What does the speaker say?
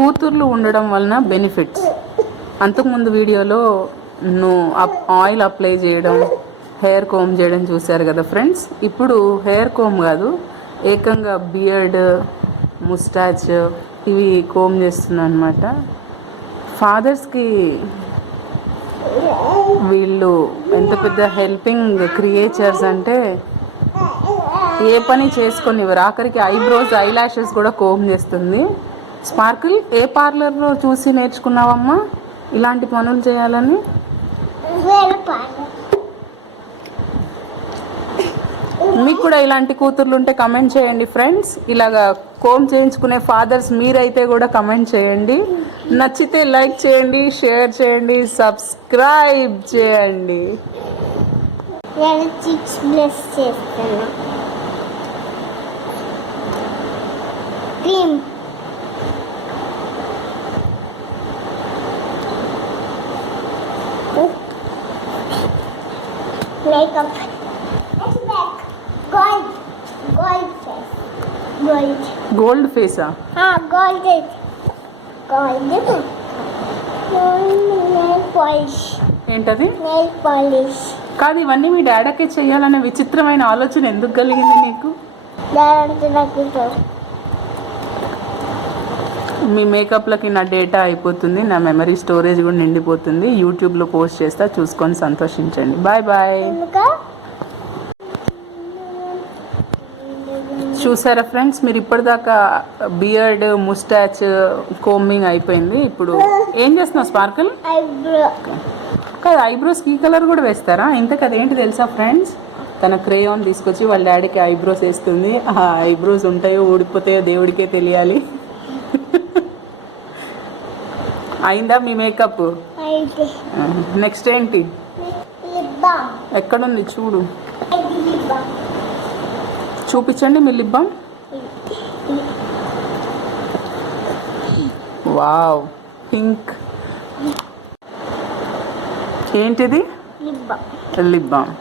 కూతుర్లు ఉండడం వలన బెనిఫిట్స్. అంతకుముందు వీడియోలో ఆయిల్ అప్లై చేయడం, హెయిర్ కోమ్ చేయడం చూశారు కదా ఫ్రెండ్స్. ఇప్పుడు హెయిర్ కోమ్ కాదు, ఏకంగా బియర్డ్, ముస్టాచ్ ఇవి కోమ్ చేస్తున్నాను అనమాట. ఫాదర్స్కి వీళ్ళు ఎంత పెద్ద హెల్పింగ్ క్రియేచర్స్ అంటే ఏ పని చేసుకొని ఇవ్వరు. ఆఖరికి ఐబ్రోస్, ఐ లాషెస్ కూడా కోమ్ చేస్తుంది. స్పార్కిల్, ఏ పార్లర్లో చూసి నేర్చుకున్నావమ్మా ఇలాంటి పనులు చేయాలని? మీకు కూడా ఇలాంటి కూతుర్లు ఉంటే కమెంట్ చేయండి ఫ్రెండ్స్. ఇలాగా కోమ్ చేయించుకునే ఫాదర్స్ మీరైతే కూడా కమెంట్ చేయండి. నచ్చితే లైక్ చేయండి, షేర్ చేయండి, సబ్స్క్రైబ్ చేయండి. Makeup. Gold. Gold face. Gold. Gold ఫేసా? Gold. Gold. Nail polish. ఏంటది? Nail polish. కాదు, ఇవన్నీ మీ డాడీకే చెయ్యాలనే విచిత్రమైన ఆలోచన ఎందుకు కలిగింది నీకు? మీ మేకప్లకి నా డేటా అయిపోతుంది, నా మెమరీ స్టోరేజ్ కూడా నిండిపోతుంది. యూట్యూబ్లో పోస్ట్ చేస్తా, చూసుకొని సంతోషించండి. Bye bye. చూసారా ఫ్రెండ్స్, మీరు ఇప్పటిదాకా బియర్డ్, ముస్టాచ్, కోమింగ్ అయిపోయింది. ఇప్పుడు ఏం చేస్తున్నావు స్పార్కిల్? కాదు, ఐబ్రోస్కి ఈ కలర్ కూడా వేస్తారా? ఇంతకు అదేంటి తెలుసా ఫ్రెండ్స్, తన క్రేయాన్ తీసుకొచ్చి వాళ్ళ డాడీకి ఐబ్రోస్ వేస్తుంది. ఆ ఐబ్రోస్ ఉంటాయో ఊడిపోతాయో దేవుడికే తెలియాలి. అయిందా మీ మేకప్? నెక్స్ట్ ఏంటి? ఎక్కడుంది చూడు, చూపించండి మీ లిప్ బామ్. Wow, pink. ఏంటిది? Lip balm.